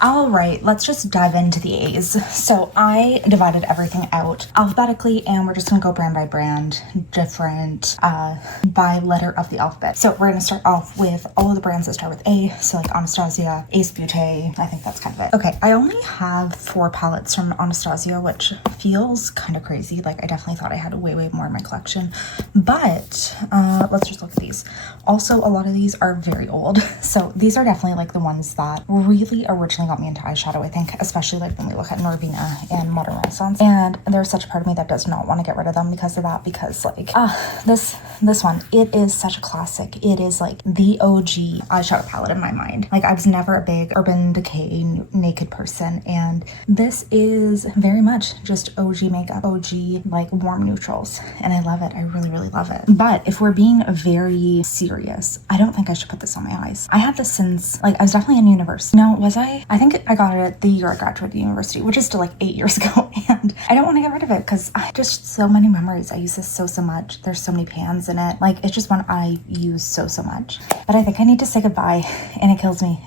All right, let's just dive into the A's. So I divided everything out alphabetically, and we're just gonna go brand by brand, different by letter of the alphabet. So we're gonna start off with all of the brands that start with A, so like Anastasia, Ace Beauté, I think that's kind of it. Okay, I only have 4 palettes from Anastasia, which feels kind of crazy. Like I definitely thought I had way more in my collection, but let's just look at these. Also, a lot of these are very old, so these are definitely like the ones that really originally got me into eyeshadow, I think, especially like when we look at Norvina and Modern Renaissance. And there's such a part of me that does not want to get rid of them because of that, because like this one, it is such a classic. It is like the OG eyeshadow palette in my mind. Like I was never a big Urban Decay naked person, and this is very much just OG makeup, OG like warm neutrals, and I love it. I really love it. But if we're being very serious, I don't think I should put this on my eyes. I had this since like I was definitely in university. No, was I think I got it the year I graduated university, which is still like 8 years ago, and I don't want to get rid of it because I just so many memories. I use this so much. There's so many pans in it. Like it's just one I use so much. But I think I need to say goodbye, and it kills me.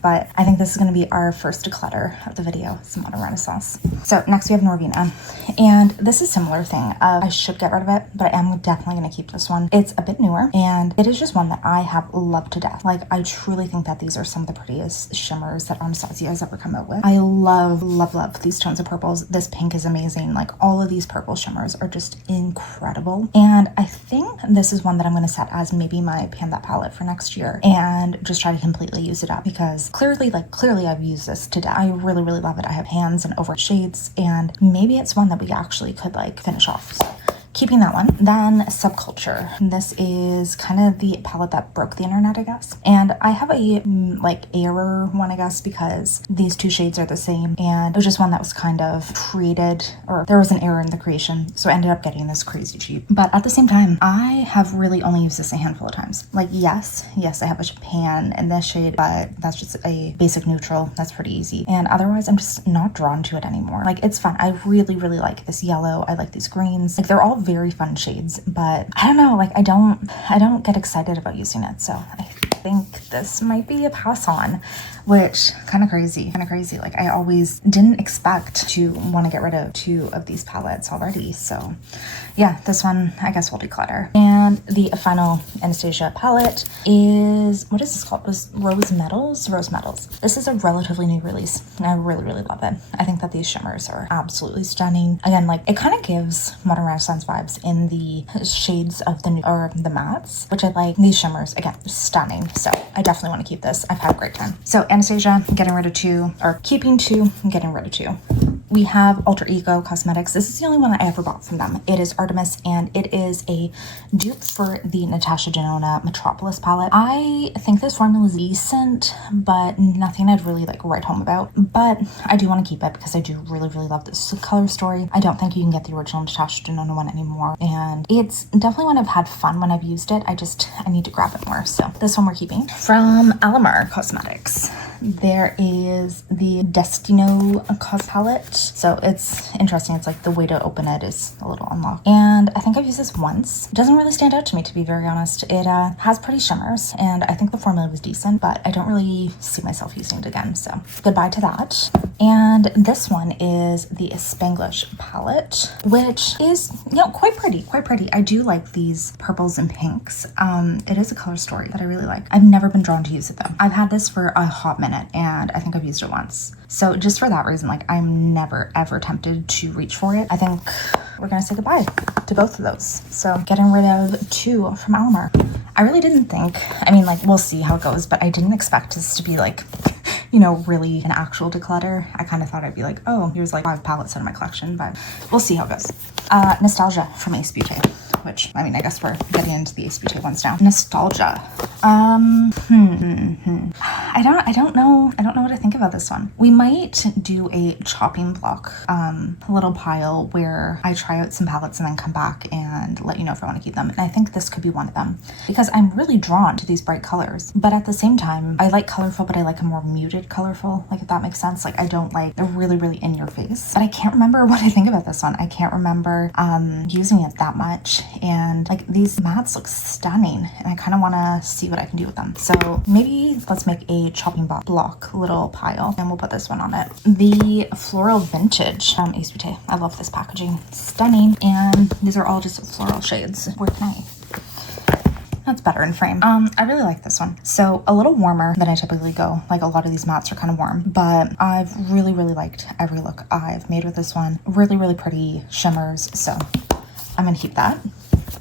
But I think this is going to be our first declutter of the video, some Modern Renaissance. So next we have Norvina, and this is a similar thing. I should get rid of it, but I am definitely going to keep this one. It's a bit newer, and it is just one that I have loved to death. Like I truly think that these are some of the prettiest shimmers that Anastasia has ever come out with. I love these tones of purples. This pink is amazing. Like all of these purple shimmers are just incredible, and I think this is one that I'm going to set as maybe my pan that palette for next year and just try to completely use it up, because clearly I've used this to death. I really love it. I have hands and over shades, and maybe it's one that we actually could like finish off. So keeping that one. Then Subculture. This is kind of the palette that broke the internet, I guess. And I have a like error one, I guess, because these 2 shades are the same, and it was just one that was kind of created, or there was an error in the creation, so I ended up getting this crazy cheap. But at the same time, I have really only used this a handful of times. Like yes, I have a pan in this shade, but that's just a basic neutral. That's pretty easy. And otherwise, I'm just not drawn to it anymore. Like it's fun. I really like this yellow. I like these greens. Like they're all very fun shades, but I don't know, like I don't get excited about using it, so I think this might be a pass on, which kind of crazy. Like I always didn't expect to want to get rid of 2 of these palettes already, so yeah, this one I guess we'll declutter. And the final Anastasia palette is, what is this called? Rose Metals. This is a relatively new release, and I really love it. I think that these shimmers are absolutely stunning. Again, like it kind of gives Modern Renaissance vibes in the shades of the mattes, which I like. These shimmers, again, stunning. So I definitely want to keep this. I've had a great time. So Anastasia, getting rid of 2, or keeping 2 and getting rid of 2. We have Ultra Eco Cosmetics. This is the only one that I ever bought from them. It is Artemis, and it is a dupe for the Natasha Denona Metropolis palette. I think this formula is decent, but nothing I'd really like write home about. But I do want to keep it because I do really love this color story. I don't think you can get the original Natasha Denona one anymore, and it's definitely one I've had fun when I've used it. I need to grab it more. So this one we're keeping. From Alamar Cosmetics, there is the Destino Cos palette. So it's interesting. It's like the way to open it is a little unlocked. And I think I've used this once. It doesn't really stand out to me, to be very honest. It has pretty shimmers, and I think the formula was decent, but I don't really see myself using it again. So goodbye to that. And this one is the Spanglish palette, which is, quite pretty. I do like these purples and pinks. It is a color story that I really like. I've never been drawn to use it though. I've had this for a hot minute, and I think I've used it once. So just for that reason, like I'm never ever tempted to reach for it. I think we're gonna say goodbye to both of those. So getting rid of 2 from Alamar. I really didn't think, I mean, like we'll see how it goes, but I didn't expect this to be like, really an actual declutter. I kind of thought I'd be like, oh, here's like 5 palettes out of my collection, but we'll see how it goes. Nostalgia from Ace Beauté, which, I mean, I guess we're getting into the Ace Beauté ones now. Nostalgia. I don't know what to think about this one. We might do a chopping block, little pile where I try out some palettes and then come back and let you know if I want to keep them. And I think this could be one of them, because I'm really drawn to these bright colors, but at the same time, I like colorful, but I like a more muted colorful, like if that makes sense. Like I don't like a really in your face, but I can't remember what I think about this one. I can't remember using it that much, and like these mattes look stunning, and I kind of want to see what I can do with them. So maybe let's make a chopping block little pile, and we'll put this one on it. The Floral Vintage from Beauté. I love this packaging, stunning, and these are all just floral shades. Where can I? That's better in frame. I really like this one. So a little warmer than I typically go. Like a lot of these mattes are kind of warm, but I've really liked every look I've made with this one. Really pretty shimmers. So I'm gonna keep that.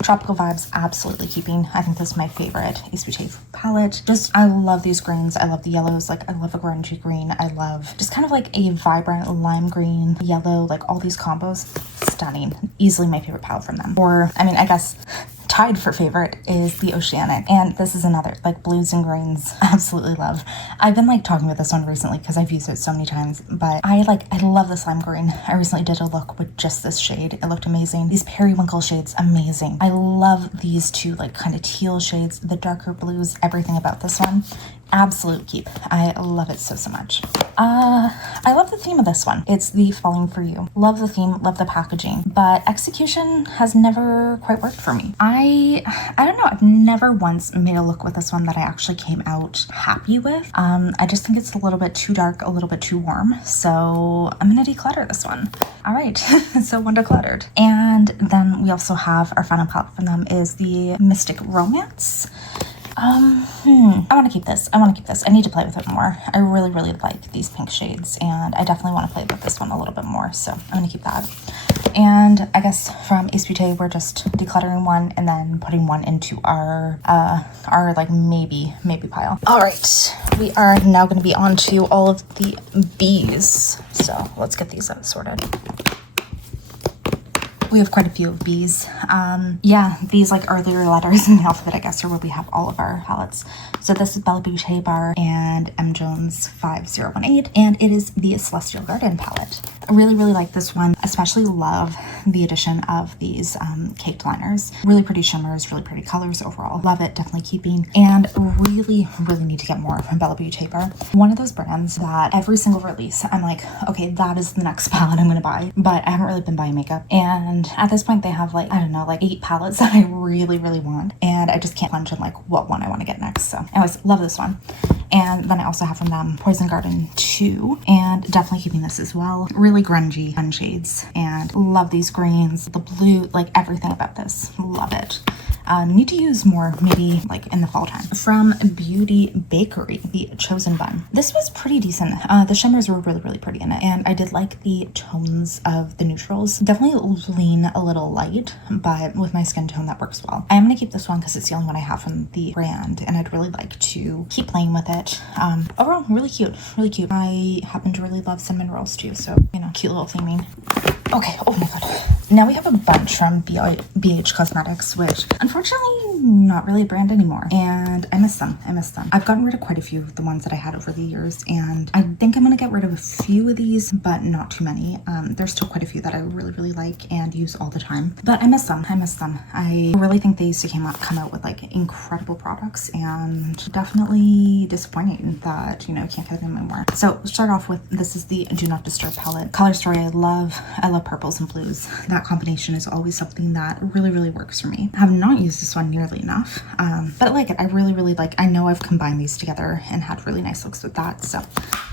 Tropical Vibes, absolutely keeping. I think this is my favorite Beauté palette. Just, I love these greens. I love the yellows. Like, I love a grungy green. I love just kind of like a vibrant lime green, yellow, like all these combos. Stunning. Easily my favorite palette from them. Or, I mean, I guess tied for favorite is the Oceanic, and this is another, like, blues and greens. Absolutely love. I've been like talking about this one recently because I've used it so many times, but I love this lime green. I recently did a look with just this shade. It looked amazing. These periwinkle shades, amazing. I love these two like kind of teal shades, the darker blues, everything about this one. Absolute keep. I love it so much. I love the theme of this one. It's the Falling For You. Love the theme, love the packaging, but execution has never quite worked for me. I don't know, I've never once made a look with this one that I actually came out happy with. I just think it's a little bit too dark, a little bit too warm, so I'm gonna declutter this one. All right, so one decluttered. And then we also have our final palette from them is the Mystic Romance. I want to keep this. I need to play with it more. I really like these pink shades, and I definitely want to play with this one a little bit more, so I'm going to keep that. And I guess from Beauté, we're just decluttering one and then putting one into our like maybe pile. All right, we are now going to be on to all of the B's, so let's get these out sorted. We have quite a few of B's. Yeah, these like earlier letters in the alphabet, I guess, are where we have all of our palettes. So this is Bella Beauté Bar and M. Jones 5018, and it is the Celestial Garden palette. I really like this one. Especially love the addition of these caked liners. Really pretty shimmers, really pretty colors overall. Love it, definitely keeping. And really need to get more from Bella Beauté Bar. One of those brands that every single release, I'm like, okay, that is the next palette I'm gonna buy. But I haven't really been buying makeup. And at this point, they have like, I don't know, like 8 palettes that I really want. And I just can't plunge in like what one I want to get next. So anyways, love this one. And then I also have from them Poison Garden 2, and definitely keeping this as well. Really grungy fun shades, and love these greens, the blue, like everything about this. Love it. Need to use more maybe like in the fall time. From Beauty Bakery, the Chosen Bun. This was pretty decent. The shimmers were really pretty in it, and I did like the tones of the neutrals. Definitely lean a little light, but with my skin tone that works well. I am gonna keep this one because it's the only one I have from the brand, and I'd really like to keep playing with it. Overall, really cute. I happen to really love cinnamon rolls too, so you know, cute little theming. Okay, oh my god. Now we have a bunch from BH Cosmetics, which unfortunately not really a brand anymore, and I miss them. I've gotten rid of quite a few of the ones that I had over the years, and I think I'm gonna get rid of a few of these, but not too many. There's still quite a few that I really like and use all the time, but I miss them. I really think they used to come out with like incredible products, and definitely disappointing that, you know, can't get them anymore. So let's start off with, this is the Do Not Disturb palette. Color story, I love purples and blues. That combination is always something that really works for me. I have not used this one nearly enough, but I like it. I really like, I know I've combined these together and had really nice looks with that, so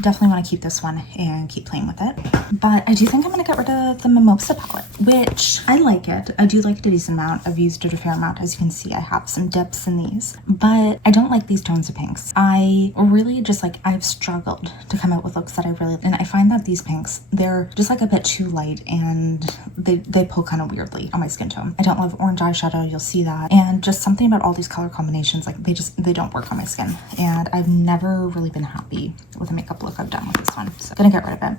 definitely want to keep this one and keep playing with it. But I do think I'm going to get rid of the Mimosa palette, which I like it. I do like it a decent amount. I've used it a fair amount. As you can see, I have some dips in these, but I don't like these tones of pinks. I really just like, I've struggled to come out with looks that I really, and I find that these pinks, they're just like a bit too light, and they pull kind of weirdly on my skin tone. I don't love orange eyeshadow, you'll see that, and just something about all these color combinations, like they don't work on my skin, and I've never really been happy with the makeup look I've done with this one, so gonna get rid of it.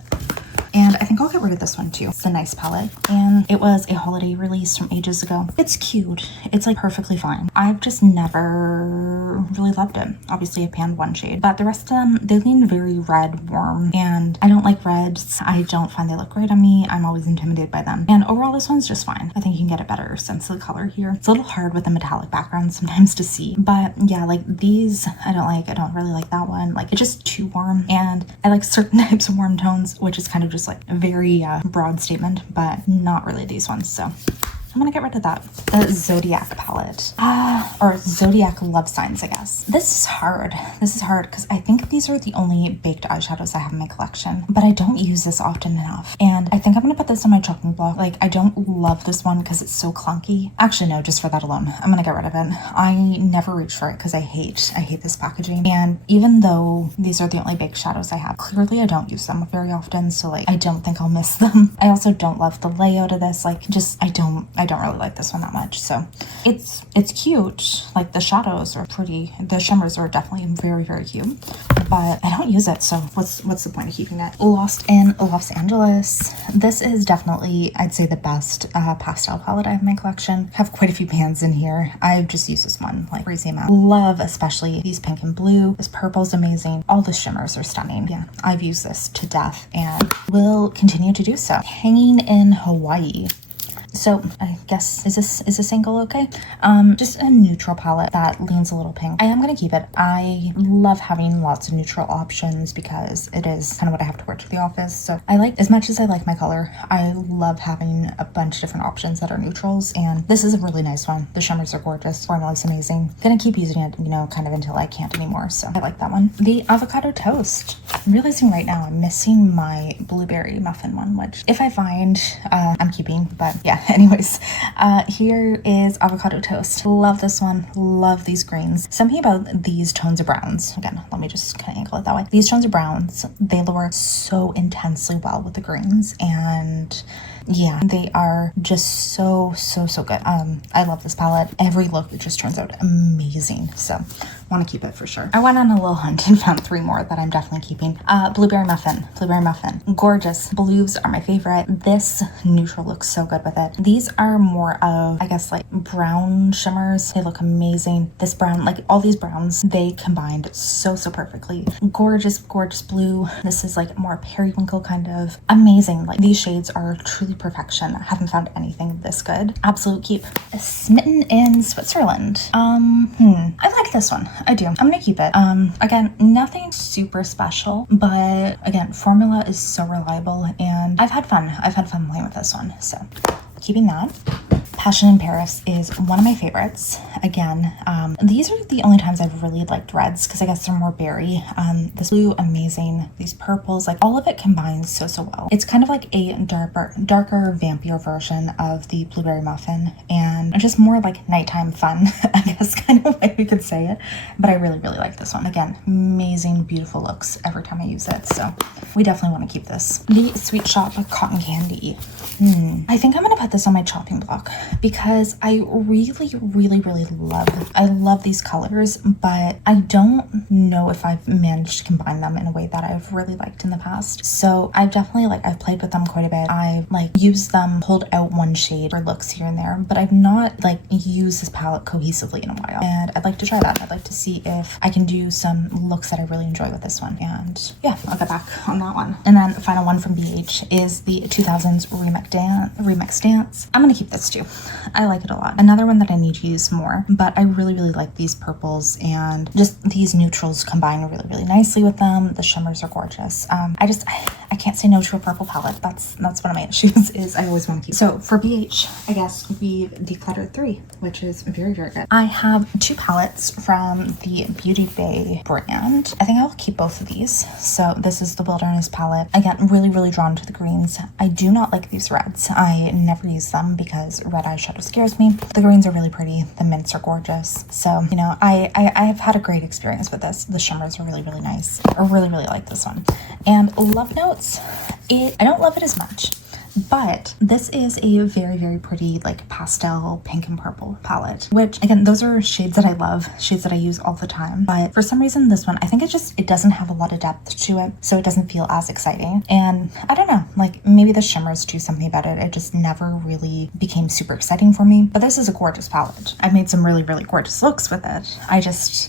And I think I'll get rid of this one too. It's a nice palette, and it was a holiday release from ages ago. It's cute. It's like perfectly fine. I've just never really loved it. Obviously I panned one shade, but the rest of them, they lean very red, warm, and I don't like reds. I don't find they look great on me. I'm always intimidated by them. And overall, this one's just fine. I think you can get a better sense of the color here. It's a little hard with a metallic background sometimes to see, but yeah, like these, I don't really like that one. Like, it's just too warm, and I like certain types of warm tones, which is kind of just like a very broad statement, but not really these ones. So I'm gonna get rid of that. The Zodiac palette, or Zodiac Love Signs, I guess. This is hard. This is hard because I think these are the only baked eyeshadows I have in my collection, but I don't use this often enough. And I think I'm gonna put this on my chopping block. Like, I don't love this one because it's so clunky. Actually, no, just for that alone, I'm gonna get rid of it. I never reach for it because I hate this packaging. And even though these are the only baked shadows I have, clearly I don't use them very often, so like I don't think I'll miss them. I also don't love the layout of this. Like, just I don't really like this one that much. So it's cute. Like, the shadows are pretty, the shimmers are definitely very, very cute, but I don't use it, so what's the point of keeping it? Lost in Los Angeles. This is definitely, I'd say, the best pastel palette I have in my collection. I have quite a few pans in here. I've just used this one like crazy amount. Love especially these pink and blue. This purple is amazing. All the shimmers are stunning. Yeah, I've used this to death and will continue to do so. Hanging in Hawaii. So I guess, is this angle okay? Just a neutral palette that leans a little pink. I am gonna keep it. I love having lots of neutral options because it is kind of what I have to wear to the office. So I like, as much as I like my color, I love having a bunch of different options that are neutrals, and this is a really nice one. The shimmers are gorgeous. Formula's amazing. Gonna keep using it, you know, kind of until I can't anymore. So I like that one. The avocado toast. I'm realizing right now I'm missing my blueberry muffin one, which if I find, I'm keeping, but yeah. Anyways, here is avocado toast. Love this one. Love these greens. Something about these tones of browns. Again, let me just kind of angle it that way. These tones of browns, they lower so intensely well with the greens, and yeah, they are just so good. I love this palette. Every look, it just turns out amazing. So want to keep it for sure. I went on a little hunt and found 3 more that I'm definitely keeping. Blueberry muffin. Gorgeous. Blues are my favorite. This neutral looks so good with it. These are more of, I guess, like brown shimmers. They look amazing. This brown, like all these browns, they combined so perfectly. Gorgeous blue. This is like more periwinkle kind of amazing. Like, these shades are truly perfection. I haven't found anything this good. Absolute keep. Smitten in Switzerland. I like this one. I do. I'm gonna keep it. Again, nothing super special, but again, formula is so reliable, and I've had fun playing with this one. So keeping that. Passion in Paris is one of my favorites. Again, these are the only times I've really liked reds because I guess they're more berry. This blue, amazing. These purples, like all of it combines so well. It's kind of like a darker, vampier version of the blueberry muffin, and just more like nighttime fun, I guess, kind of way we could say it. But I really like this one. Again, amazing, beautiful looks every time I use it. So we definitely want to keep this. The Sweet Shop Cotton Candy. I think I'm gonna put this on my chopping block because I really love these colors, but I don't know if I've managed to combine them in a way that I've really liked in the past. So I've definitely, like, I've played with them quite a bit. I've like used them, pulled out one shade for looks here and there, but I've not like used this palette cohesively in a while, and I'd like to try that. I'd like to see if I can do some looks that I really enjoy with this one, and yeah, I'll get back on that one. And then the final one from BH is the 2000s Remix Dance. I'm gonna keep this too. I like it a lot. Another one that I need to use more, but I really like these purples, and just these neutrals combine really nicely with them. The shimmers are gorgeous. I can't say no to a purple palette. That's one of my issues, is I always want to keep. So for BH, I guess we've decluttered 3, which is very good. I have 2 palettes from the Beauté brand. I think I'll keep both of these. So this is the Wilderness palette. Again, really drawn to the greens. I do not like these reds. I never use them because red eyeshadow scares me. The greens are really pretty. The mints are gorgeous. So, you know, I have had a great experience with this. The shimmers are really nice. I really like this one. And Love Notes, I don't love it as much, but this is a very pretty, like, pastel pink and purple palette, which again, those are shades that I love, shades that I use all the time. But for some reason, this one, I think it doesn't have a lot of depth to it, so it doesn't feel as exciting. And I don't know, like, maybe the shimmers do something about it. It just never really became super exciting for me. But this is a gorgeous palette. I've made some really gorgeous looks with it.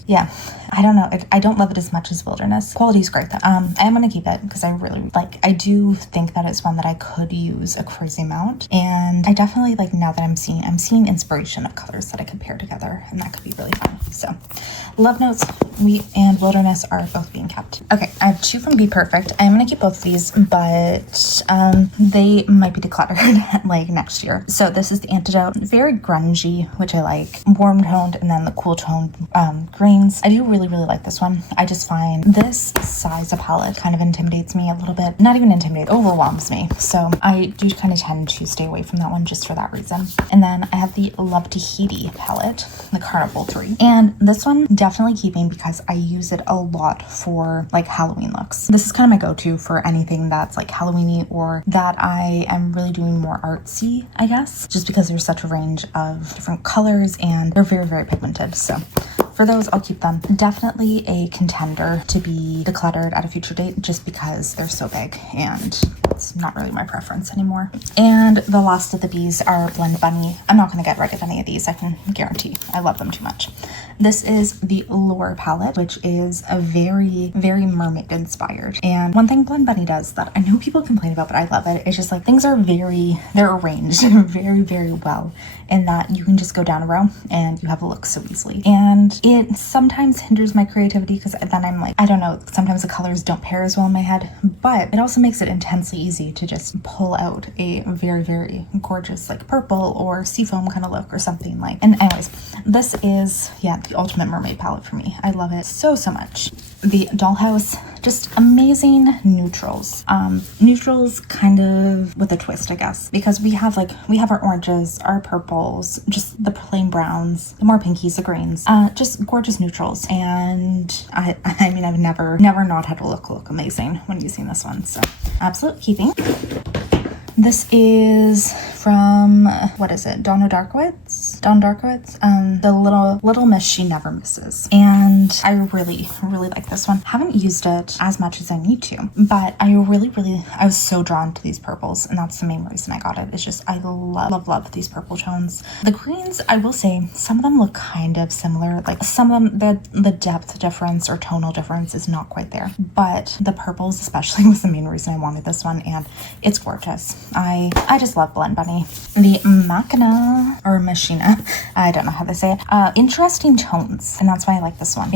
Yeah, I don't know. I don't love it as much as Wilderness. Quality is great though. I am gonna keep it because I really I do think that it's one that I could use use a crazy amount. And I definitely like, now that I'm seeing inspiration of colors that I could pair together, and that could be really fun. So Love Notes and Wilderness are both being kept. Okay, I have 2 from BPerfect. I'm gonna keep both of these, but they might be decluttered like next year. So this is the Antidote, very grungy, which I like, warm toned, and then the cool toned greens. I do really like this one. I just find this size of palette kind of intimidates me a little bit. Not even intimidate, overwhelms me. So I do kind of tend to stay away from that one just for that reason. And then I have the Love Tahiti palette, the Carnival 3. And this one definitely keeping because I use it a lot for like Halloween looks. This is kind of my go-to for anything that's like Halloweeny or that I am really doing more artsy, I guess, just because there's such a range of different colors and they're very pigmented. So for those, I'll keep them. Definitely a contender to be decluttered at a future date just because they're so big and it's not really my preference anymore. And the last of the B's are Blend Bunny. I'm not going to get rid of any of these, I can guarantee. I love them too much. This is the Lure palette, which is a very mermaid inspired. And one thing Blend Bunny does that I know people complain about, but I love it, it's just like things are they're arranged very well, in that you can just go down a row and you have a look so easily. And it sometimes hinders my creativity because then I'm like, I don't know, sometimes the colors don't pair as well in my head, but it also makes it intensely easy to just pull out a very gorgeous like purple or seafoam kind of look or something like. And anyways, this is the ultimate mermaid palette for me. I love it so much. The Dollhouse, just amazing neutrals. Neutrals kind of with a twist, I guess, because we have our oranges, our purples, just the plain browns, the more pinkies, the greens, just gorgeous neutrals. And I mean, I've never not had a look amazing when using this one. So absolute keeping. This is from, what is it? Don Darkowitz? The little Miss She Never Misses. And I really like this one. Haven't used it as much as I need to, but I was so drawn to these purples, and that's the main reason I got it. It's just, I love these purple tones. The greens, I will say, some of them look kind of similar. Like some of them, the depth difference or tonal difference is not quite there, but the purples especially was the main reason I wanted this one, and it's gorgeous. I just love Blend Bunny. The Machina, I don't know how to say it. Interesting tones, and that's why I like this one.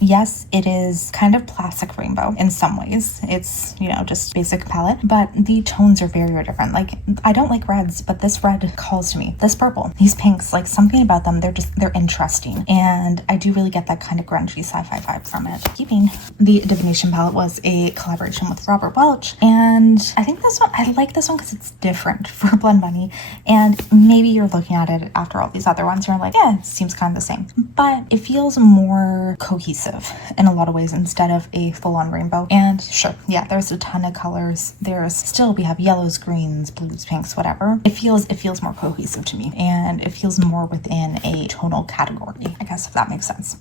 Yes, it is kind of plastic rainbow in some ways. It's, just basic palette, but the tones are very different. Like, I don't like reds, but this red calls to me. This purple, these pinks, like something about them, they're interesting. And I do really get that kind of grungy sci-fi vibe from it. Keeping. The Divination palette was a collaboration with Robert Welch, and I think this one, I like this one because it's different for Blend Bunny, and maybe you're looking at it after all these other ones, you're like, yeah, it seems kind of the same, but it feels more cohesive in a lot of ways instead of a full-on rainbow. And sure, there's a ton of colors. We have yellows, greens, blues, pinks, whatever. It feels more cohesive to me, and it feels more within a tonal category, I guess, if that makes sense.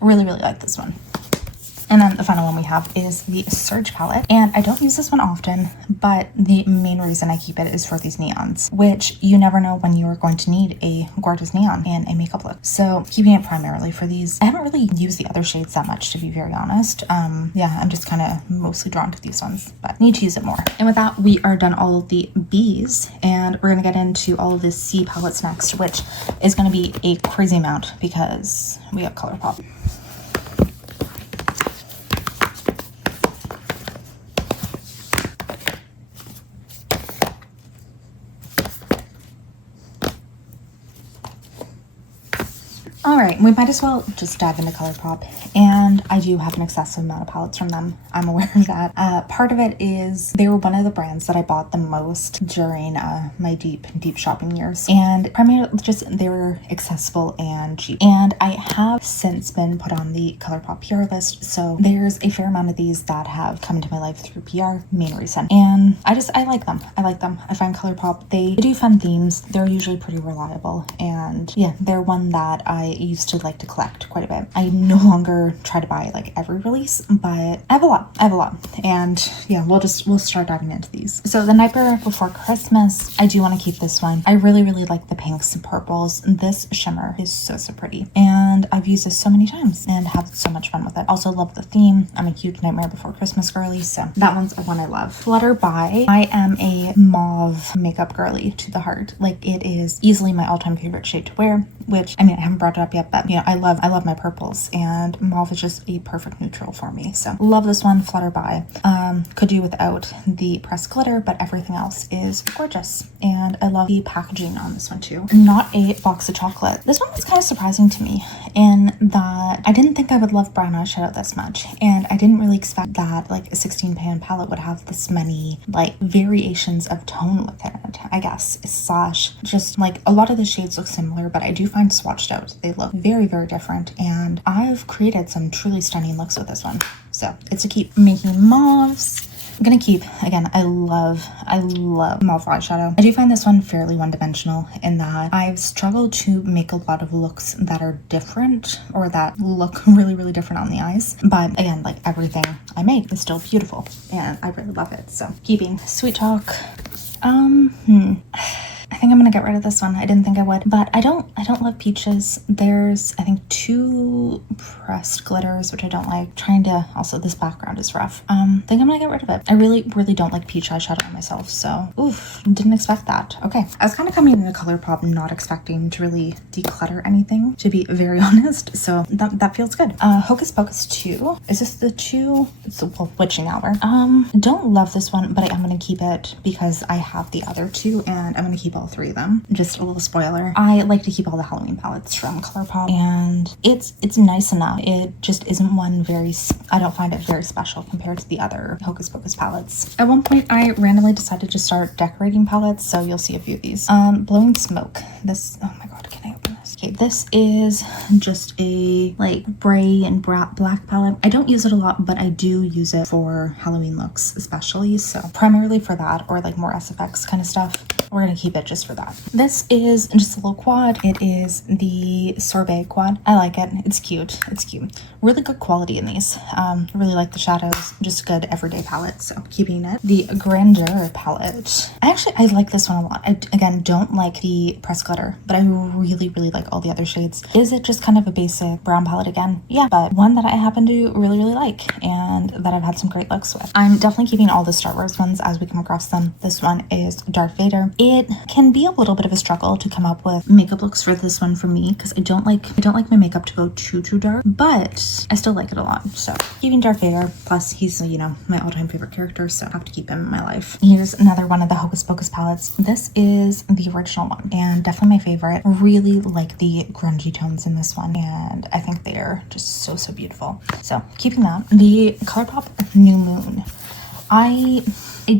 Really like this one. And then the final one we have is the Surge palette. And I don't use this one often, but the main reason I keep it is for these neons, which you never know when you are going to need a gorgeous neon in a makeup look. So keeping it primarily for these. I haven't really used the other shades that much, to be very honest. I'm just kind of mostly drawn to these ones, but need to use it more. And with that, we are done all of the B's, and we're going to get into all of the C palettes next, which is going to be a crazy amount because we have ColourPop. All right, we might as well just dive into ColourPop, and I do have an excessive amount of palettes from them. I'm aware of that. Part of it is they were one of the brands that I bought the most during my deep shopping years, and primarily just they were accessible and cheap. And I have since been put on the ColourPop PR list, so there's a fair amount of these that have come into my life through PR, main reason. And I like them. I find ColourPop, they do fun themes. They're usually pretty reliable, and they're one that I used to like to collect quite a bit. I no longer try to buy like every release, but I have a lot. And yeah, we'll start diving into these. So the Night Before Christmas, I do want to keep this one. I really like the pinks and purples. This shimmer is so pretty, and I've used this so many times and had so much fun with it. Also love the theme. I'm a huge Nightmare Before Christmas girly, so that one's one I love. Flutter by, I am a mauve makeup girly to the heart. Like, it is easily my all-time favorite shade to wear, which, I mean, I haven't brought it up yet, but you know, I love my purples, and mauve is just a perfect neutral for me. So love this one. Flutter by. Could do without the pressed glitter, but everything else is gorgeous, and I love the packaging on this one too. Not a Box of Chocolate. This one was kind of surprising to me in that I didn't think I would love brown eyeshadow this much, and I didn't really expect that like a 16-pan palette would have this many like variations of tone within it, I guess, slash just like a lot of the shades look similar, but I do find swatched out they look very different, and I've created some truly stunning looks with this one. So it's to keep making mauves. I'm gonna keep, again, I love mauve eyeshadow. I do find this one fairly one-dimensional in that I've struggled to make a lot of looks that are different or that look really different on the eyes. But again, like, everything I make is still beautiful, and I really love it. So keeping Sweet Talk. I think I'm gonna get rid of this one. I didn't think I would, but I don't love peaches. There's, I think, 2 pressed glitters, which I don't like. Also, this background is rough. I think I'm gonna get rid of it. I really don't like peach eyeshadow on myself, so oof, didn't expect that. Okay, I was kind of coming into ColourPop not expecting to really declutter anything, to be very honest, so that feels good. Hocus Pocus 2. Is this the 2? It's the Witching Hour. Don't love this one, but I am gonna keep it because I have the other 2, and I'm gonna keep all 3 of them. Just a little spoiler. I like to keep all the Halloween palettes from ColourPop, and it's nice enough. It just isn't one I don't find it very special compared to the other Hocus Pocus palettes. At one point, I randomly decided to start decorating palettes, so you'll see a few of these. Blowing Smoke. This, oh my god, can I open this? Okay, this is just a like gray and black palette. I don't use it a lot, but I do use it for Halloween looks especially, so primarily for that, or like more SFX kind of stuff. We're gonna keep it just for that. This is just a little quad. It is the Sorbet quad. I like it. It's cute. Really good quality in these. Really like the shadows. Just a good everyday palette, so keeping it. The Grandeur palette. I like this one a lot. I, again, don't like the pressed glitter, but I really like all the other shades. Is it just kind of a basic brown palette again? Yeah, but one that I happen to really like, and that I've had some great looks with. I'm definitely keeping all the Star Wars ones as we come across them. This one is Darth Vader. It can be a little bit of a struggle to come up with makeup looks for this one for me, because I don't like my makeup to go too dark, but I still like it a lot. So keeping Darth Vader, plus he's, you know, my all-time favorite character, so I have to keep him in my life. Here's another one of the Hocus Pocus palettes. This is the original one, and definitely my favorite. Really like the grungy tones in this one, and I think they're just so beautiful. So keeping that. The ColourPop New Moon. I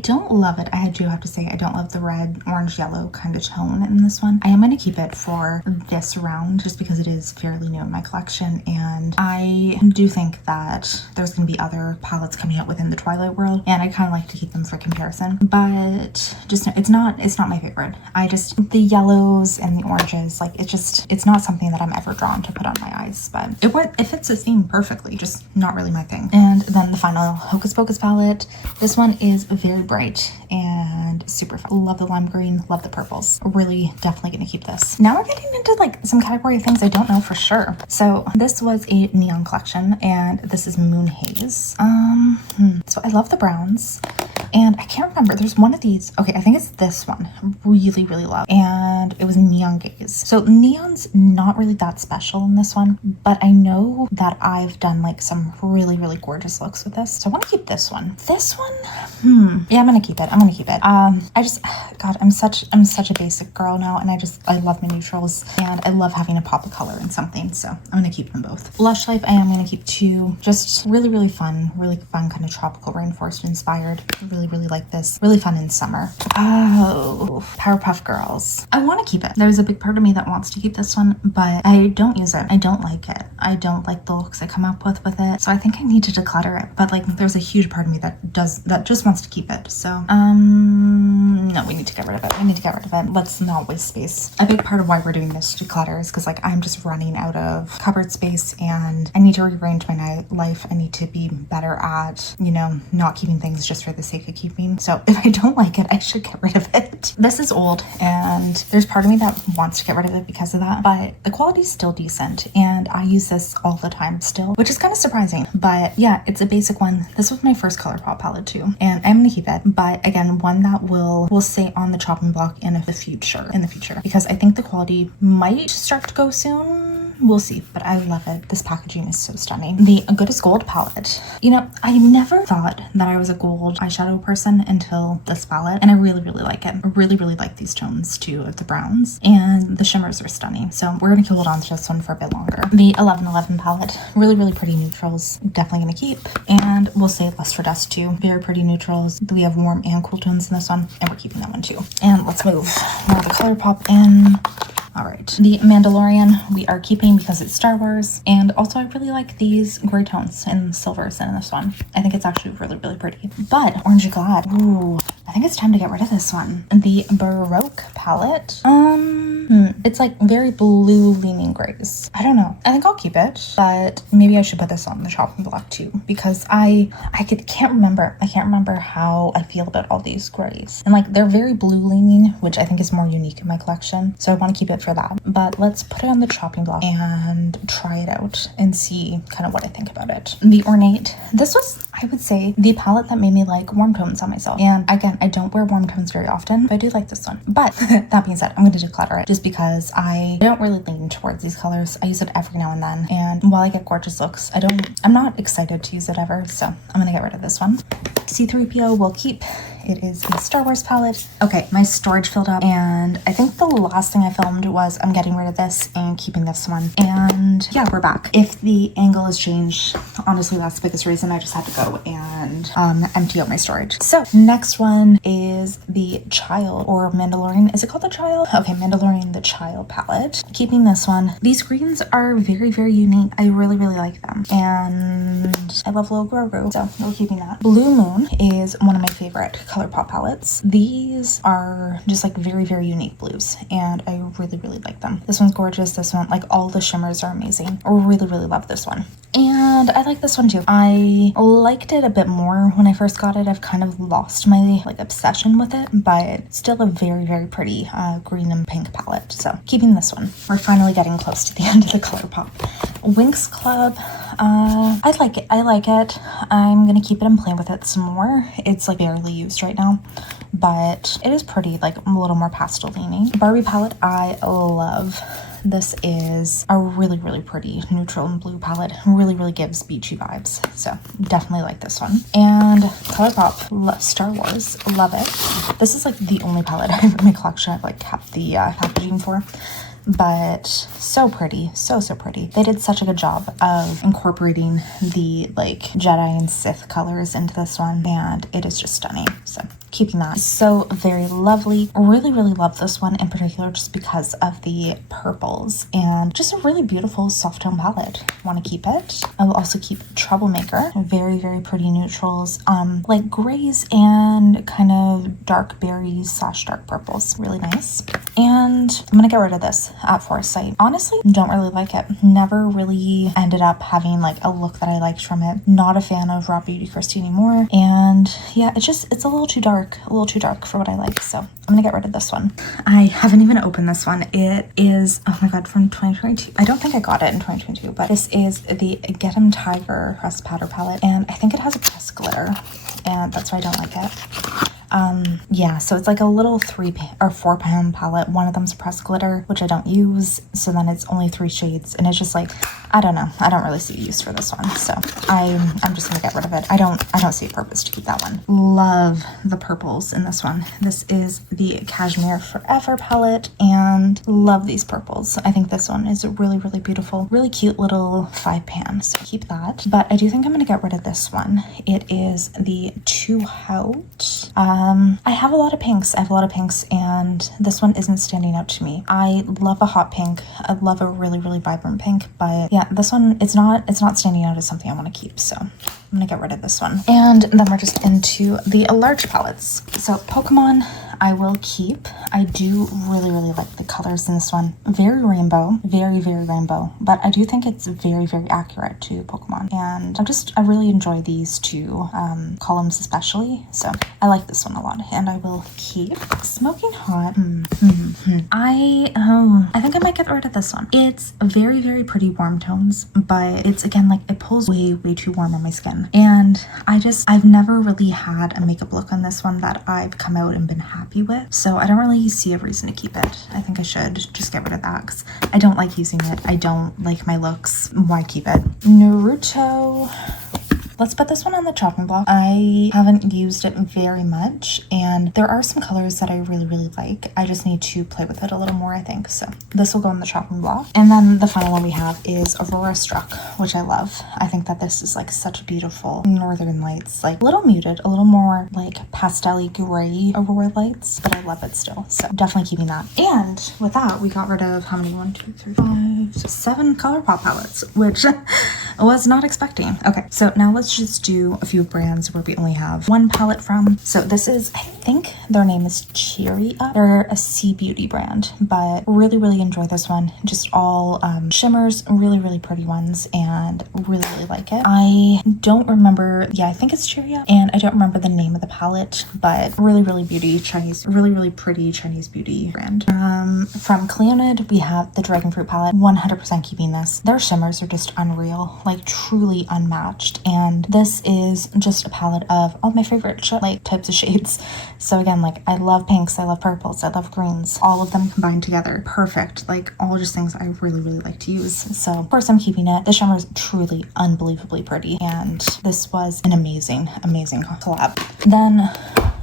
don't love it. I do have to say I don't love the red, orange, yellow kind of tone in this one. I am going to keep it for this round just because it is fairly new in my collection, and I do think that there's going to be other palettes coming out within the Twilight world, and I kind of like to keep them for comparison, but just it's not my favorite. The yellows and the oranges, like it's not something that I'm ever drawn to put on my eyes, but it fits the theme perfectly, just not really my thing. And then the final Hocus Pocus palette. This one is very bright and super fun. Love the lime green, love the purples. Really definitely gonna keep this. Now we're getting into like some category of things I don't know for sure. So this was a neon collection, and this is Moon Haze. So I love the browns, and I can't remember, there's one of these, okay, I think it's this one, really love, and it was Neon Gaze. So neon's not really that special in this one, but I know that I've done like some really gorgeous looks with this, so I want to keep this one. Yeah, I'm gonna keep it. God, I'm such a basic girl now, and I love my neutrals, and I love having a pop of color in something, so I'm gonna keep them both. Lush Life, I am gonna keep 2. Just really fun kind of tropical rainforest inspired. Really like this. Really fun in summer. Oh, Powerpuff Girls. I want to keep it. There's a big part of me that wants to keep this one, but I don't use it. I don't like it. I don't like the looks I come up with it, so I think I need to declutter it. But like, there's a huge part of me that just wants to keep it. So no, No, we need to get rid of it. We need to get rid of it. Let's not waste space. A big part of why we're doing this declutter is because like I'm just running out of cupboard space and I need to rearrange my life. I need to be better at, you know, not keeping things just for the sake of keeping. So if I don't like it, I should get rid of it. This is old and there's part of me that wants to get rid of it because of that, but the quality is still decent and I use this all the time still, which is kind of surprising. But yeah, it's a basic one. This was my first ColourPop palette too, and I'm gonna keep it. But again, one that will stay on the chopping block in the future, because I think the quality might start to go soon. We'll see, but I love it. This packaging is so stunning. The Good as Gold palette. You know, I never thought that I was a gold eyeshadow person until this palette, and I really, really like it. I really, really like these tones too, of the browns, and the shimmers are stunning. So we're gonna hold on to this one for a bit longer. The 1111 palette, really, really pretty neutrals. Definitely gonna keep, and we'll save Lust for Dust too. Very pretty neutrals. We have warm and cool tones in this one, and we're keeping that one too. And let's move now the ColourPop in. All right, the Mandalorian we are keeping because it's Star Wars, and also I really like these gray tones and silvers in this one. I think it's actually really, really pretty. But Orangey Glad, ooh, I think it's time to get rid of this one. The Baroque palette, it's like very blue leaning grays. I don't know. I think I'll keep it, but maybe I should put this on the chopping block too, because I can't remember. I can't remember how I feel about all these grays, and like they're very blue leaning, which I think is more unique in my collection. So I want to keep it for that. But let's put it on the chopping block and try it out and see kind of what I think about it. The Ornate. This was, I would say, the palette that made me like warm tones on myself. And again, I don't wear warm tones very often, but I do like this one. But that being said, I'm going to declutter it just because I don't really lean towards these colors. I use it every now and then. And while I get gorgeous looks, I'm not excited to use it ever. So I'm going to get rid of this one. C3PO will keep. It is a Star Wars palette. Okay, my storage filled up, and I think the last thing I filmed was I'm getting rid of this and keeping this one. And yeah, we're back. If the angle has changed, honestly, that's the biggest reason. I just had to go and empty out my storage. So next one is the Child, or Mandalorian. Is it called the Child? Okay, Mandalorian the Child palette. Keeping this one. These greens are very, very unique. I really, really like them. And I love little Grogu, so we're keeping that. Blue Moon is one of my favorite ColourPop palettes. These are just like very, very unique blues, and I really, really like them. This one's gorgeous. This one, like all the shimmers are amazing. I really, really love this one. And I like this one too. I liked it a bit more when I first got it. I've kind of lost my like obsession with it, but still a very, very pretty green and pink palette. So keeping this one. We're finally getting close to the end of the ColourPop. Winx Club, I like it. I like it. I'm gonna keep it and play with it some more. It's like barely used right now, but it is pretty, like a little more pastel leaning. Barbie palette I love. This is a really, really pretty neutral and blue palette. Really, really gives beachy vibes. So definitely like this one. And ColourPop Star Wars, love it. This is like the only palette I have in my collection I've like kept the packaging for. But so pretty, so pretty. They did such a good job of incorporating the like Jedi and Sith colors into this one, and it is just stunning. So keeping that. So very lovely. Really, really love this one in particular just because of the purples, and just a really beautiful soft tone palette. Want to keep it. I will also keep Troublemaker. Very, very pretty neutrals, like grays and kind of dark berries / dark purples. Really nice. And I'm gonna get rid of this at Foresight. Honestly, don't really like it. Never really ended up having like a look that I liked from it. Not a fan of Raw Beauty Christy anymore. And yeah, it's a little too dark for what I like. So I'm gonna get rid of this one. I haven't even opened this one. It is, oh my God, from 2022. I don't think I got it in 2022, but this is the Get 'em Tiger pressed powder palette. And I think it has a pressed glitter, and that's why I don't like it. Yeah, so it's like a little 3 or 4 pan palette. One of them's pressed glitter, which I don't use, so then it's only 3 shades, and it's just like, I don't know, I don't really see use for this one, so I'm just gonna get rid of it. I don't see a purpose to keep that one. Love the purples in this one. This is the Cashmere Forever palette, and love these purples. I think this one is really, really beautiful, really cute little 5 pan, so keep that. But I do think I'm gonna get rid of this one. It is the Too Hot. I have a lot of pinks. And this one isn't standing out to me. I love a hot pink. I love a really, really vibrant pink, but yeah, this one, it's not standing out as something I want to keep. So I'm gonna get rid of this one. And then we're just into the large palettes. So Pokemon, I will keep. I do really like the colors in this one. Very rainbow, very rainbow, but I do think it's very accurate to Pokemon. And I really enjoy these two columns especially. So I like this one a lot, and I will keep. Smoking Hot. I think I might get rid of this one. It's very pretty warm tones, but it's again like it pulls way too warm on my skin. And I've never really had a makeup look on this one that I've come out and been happy with. So I don't really see a reason to keep it. I think I should just get rid of that because I don't like using it. I don't like my looks. Why keep it? Naruto. Let's put this one on the chopping block. I haven't used it very much, and there are some colors that I really like. I just need to play with it a little more, I think. So this will go in the chopping block. And then the final one we have is Aurora Struck, which I love. I think that this is like such a beautiful Northern Lights, like a little muted, a little more like pastel-y gray Aurora Lights, but I love it still. So definitely keeping that. And with that, we got rid of how many? 1, 2, 3, 5, 7 ColourPop palettes, which I was not expecting. Okay, so now let's just do a few brands where we only have one palette from. So this is, I think their name is Cheery Up. They're a C Beauty brand, but really enjoy this one. Just all shimmers, really pretty ones, and really like it. I don't remember, yeah, I think it's Cheery Up, and I don't remember the name of the palette, but really beauty Chinese, really pretty Chinese beauty brand. From Cleonid, we have the Dragon Fruit palette. 100% keeping this. Their shimmers are just unreal, like truly unmatched, and this is just a palette of all my favorite types of shades. So again, like I love pinks, I love purples, I love greens, all of them combined together. Perfect. Like all just things I really like to use. So of course I'm keeping it. The shimmer is truly unbelievably pretty, and this was an amazing collab. Then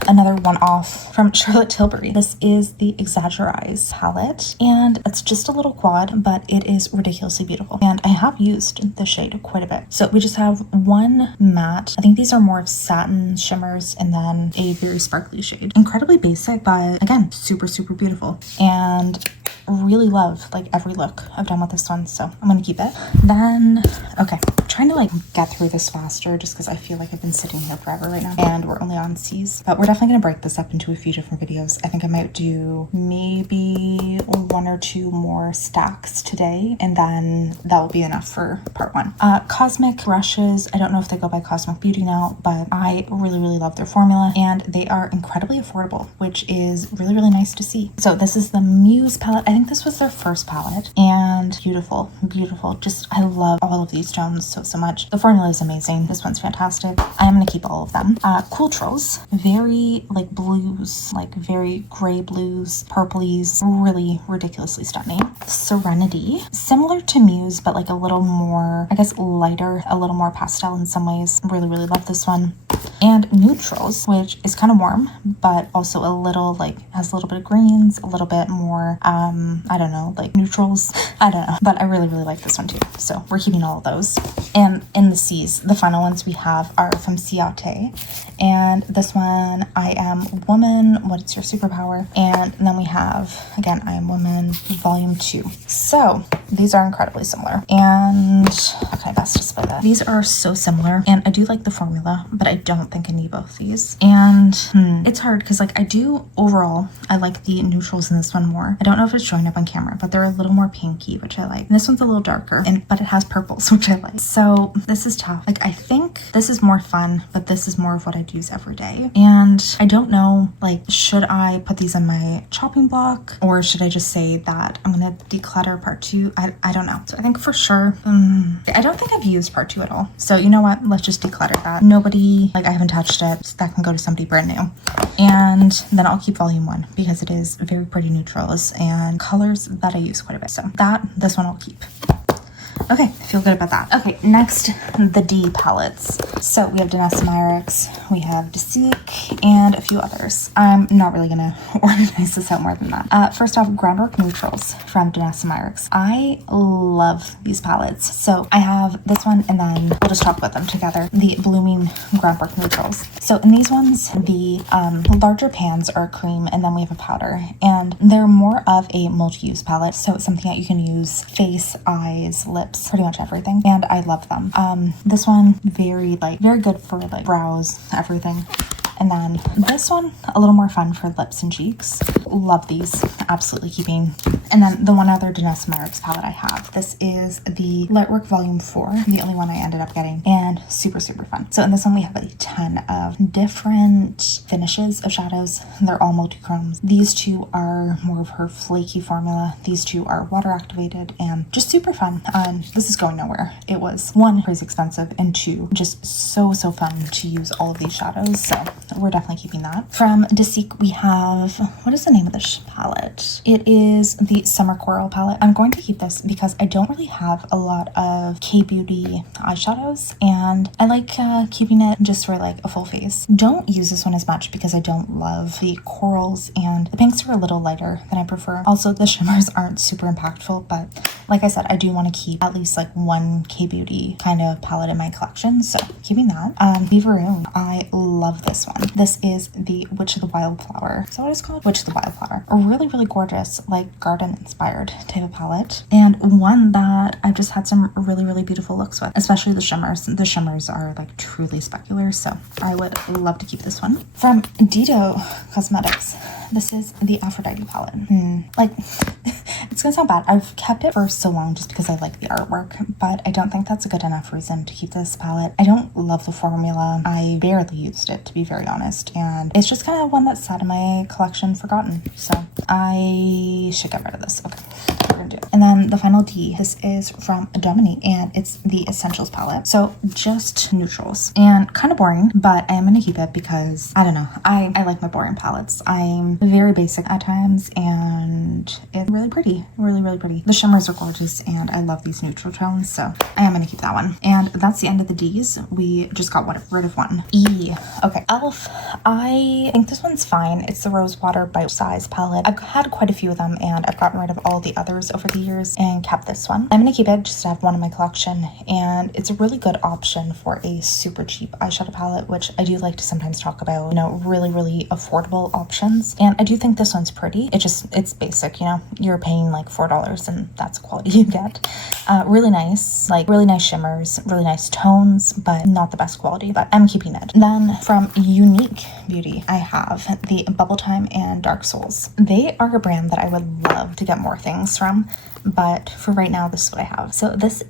another one-off from Charlotte Tilbury. This is the Exaggerize palette, and it's just a little quad, but it is ridiculously beautiful, and I have used the shade quite a bit. So we just have one matte. I think these are more of satin shimmers, and then a very sparkly shade. Incredibly basic, but again, super beautiful, and really love like every look I've done with this one, so I'm gonna keep it. Then, okay, I'm trying to like get through this faster just because I feel like I've been sitting here forever right now, and we're only on C's, but we're definitely gonna break this up into a few different videos. I think I might do maybe 1 or 2 more stacks today, and then that will be enough for part 1. Cosmic brushes, I don't know if they go by Cosmic Beauty now, but I really love their formula, and they are incredibly affordable, which is really nice to see. So this is the Muse palette. I think this was their first palette, and beautiful. Just, I love all of these tones so much. The formula is amazing. This one's fantastic. I am gonna keep all of them. Cool Trolls, very like blues, like very gray blues, purplies, really ridiculously stunning. Serenity, similar to Muse, but like a little more, I guess, lighter, a little more pastel in some ways. Really love this one. And Neutrals, which is kind of warm, but also a little like, has a little bit of greens, a little bit more, I don't know, like neutrals, I don't know, but I really like this one too. So we're keeping all of those. And in the C's, the final ones we have are from Ciaté, and this one, I Am Woman, What is Your Superpower? And then we have, again, I Am Woman, Volume 2. So these are incredibly similar, and okay, best to split that. These are so similar, and I do like the formula, but I don't think I need both these. And it's hard because like I do overall, I like the neutrals in this one more. I don't know if it's showing up on camera, but they're a little more pinky, which I like. And this one's a little darker, but it has purples, which I like. So this is tough. Like I think this is more fun, but this is more of what I'd use every day. And I don't know, like, should I put these on my chopping block, or should I just say that I'm gonna declutter part 2? I don't know. So I think for sure, I don't think I've used part 2 at all. So you know what? Let's just declutter that. Nobody, like I haven't touched it, so that can go to somebody brand new. And then I'll keep volume 1 because it is very pretty neutrals and colors that I use quite a bit. So this one I'll keep. Okay, I feel good about that. Okay, next, the D palettes. So we have Anastasia, we have Deceique, and a few others. I'm not really gonna organize this out more than that. First off, Groundwork Neutrals from Anastasia. I love these palettes. So I have this one, and then we'll just talk about them together. The Blooming Groundwork Neutrals. So in these ones, the larger pans are cream, and then we have a powder, and they're more of a multi-use palette. So it's something that you can use face, eyes, lips, lips, pretty much everything, and I love them. This one, very good for like brows, everything. And then this one, a little more fun for lips and cheeks. Love these, absolutely keeping. And then the one other Danessa Myricks palette I have. This is the Lightwork Volume 4, the only one I ended up getting, and super, super fun. So in this one, we have a ton of different finishes of shadows. They're all multi-chromes. These two are more of her flaky formula. These two are water activated and just super fun. This is going nowhere. It was one, crazy expensive, and two, just so, so fun to use all of these shadows. So we're definitely keeping that. From Declutter, we have, what is the name of this palette? It is the Summer Coral palette. I'm going to keep this because I don't really have a lot of K-Beauty eyeshadows, and I like keeping it just for like a full face. Don't use this one as much because I don't love the corals, and the pinks are a little lighter than I prefer. Also, the shimmers aren't super impactful, but like I said, I do want to keep at least like one K-Beauty kind of palette in my collection, so keeping that. Beverly, I love this one. This is the Witch of the Wildflower. Is that what it's called? Witch of the Wildflower. A really, really gorgeous, like garden inspired type of palette, and one that I've just had some really, really beautiful looks with, especially the shimmers. The shimmers are like truly specular, so I would love to keep this one. From Dido Cosmetics, this is the Aphrodite palette. Like, it's gonna sound bad. I've kept it for so long just because I like the artwork, but I don't think that's a good enough reason to keep this palette. I don't love the formula. I barely used it, to be very honest, and it's just kind of one that's sat in my collection forgotten, so I should get rid of this. Okay, we're gonna do it. And then the final D, this is from Dominique, and it's the Essentials palette. So just neutrals and kind of boring, but I am gonna keep it because I don't know, I like my boring palettes. I'm very basic at times, and it's really pretty, really, really pretty. The shimmers are gorgeous, and I love these neutral tones, so I am gonna keep that one. And that's the end of the D's. We just got rid of one. E. Okay, Elf. I think this one's fine. It's the Rosewater Bite Size palette. I've had quite a few of them, and I've gotten rid of all the others over the years and kept this one. I'm gonna keep it just to have one in my collection, and it's a really good option for a super cheap eyeshadow palette, which I do like to sometimes talk about, you know, really, really affordable options. And I do think this one's pretty. It's basic, you know, you're paying like $4 and that's quality you get. Really nice, like really nice shimmers, really nice tones, but not the best quality, but I'm keeping it. Then from Unique Beauty, I have the Bubble Time and Dark Souls. They are a brand that I would love to get more things from, but for right now, this is what I have. So this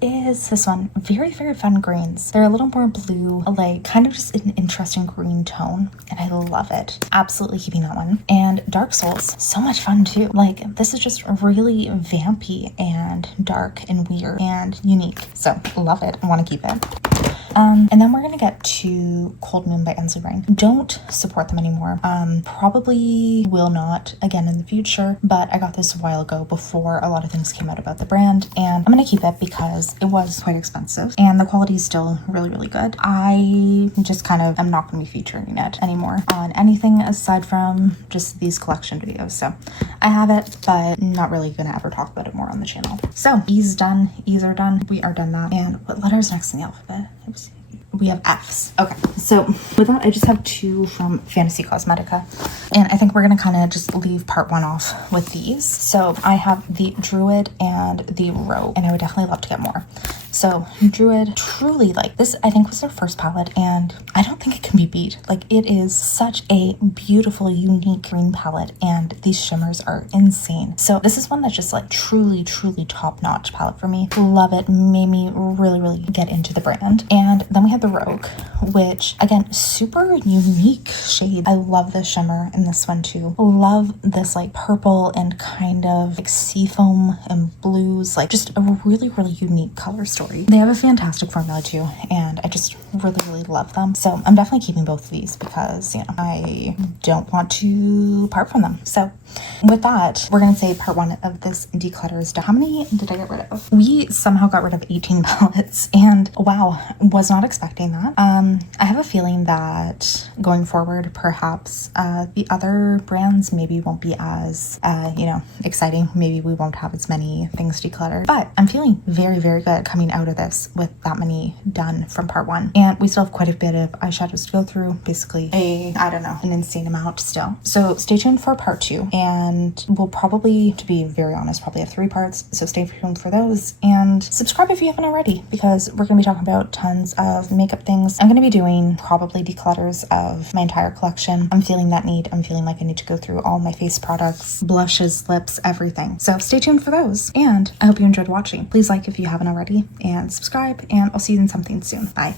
one, very, very fun greens. They're a little more blue, like kind of just an interesting green tone, and I love it. Absolutely keeping that one. And Dark Souls, so much fun too. Like, this is just really vampy and dark and weird and unique. So love it. I want to keep it. And then we're gonna get to Cold Moon by Ensley Rain. Don't support them anymore. Probably will not again in the future, but I got this a while ago before a lot of things came out about the brand, and I'm gonna keep it because it was quite expensive and the quality is still really, really good. I just kind of am not gonna be featuring it anymore on anything aside from just these collection videos. So I have it, but not really gonna ever talk about it more on the channel. So E's done, E's are done, we are done that. And what letter is next in the alphabet? Oops. We have F's. Okay, so with that, I just have two from Fantasy Cosmetica, and I think we're gonna kind of just leave part one off with these. So I have the Druid and the Rogue, and I would definitely love to get more. So Druid, truly, like, this I think was their first palette, and I don't think it can be beat. Like, it is such a beautiful, unique green palette, and these shimmers are insane. So this is one that's just like truly, truly top-notch palette for me. Love it. Made me really, really get into the brand. And then we have the Rogue, which again, super unique shade. I love the shimmer in this one too. Love this like purple and kind of like seafoam and blues, like just a really, really unique color story. They have a fantastic formula too, and I just really, really love them. So I'm definitely keeping both of these because, you know, I don't want to part from them. So with that, we're gonna say part one of this declutter is done. How many did I get rid of? We somehow got rid of 18 palettes, and wow, was not expecting that. I have a feeling that going forward, perhaps the other brands maybe won't be as, exciting. Maybe we won't have as many things to declutter, but I'm feeling very, very good coming out of this with that many done from part 1. And we still have quite a bit of eyeshadows to go through, basically an insane amount still. So stay tuned for part 2, and we'll probably, to be very honest, probably have 3 parts. So stay tuned for those, and subscribe if you haven't already, because we're going to be talking about tons of makeup things. I'm going to be doing probably declutters of my entire collection. I'm feeling that need. I'm feeling like I need to go through all my face products, blushes, lips, everything. So stay tuned for those, and I hope you enjoyed watching. Please like if you haven't already, and subscribe, and I'll see you in something soon. Bye.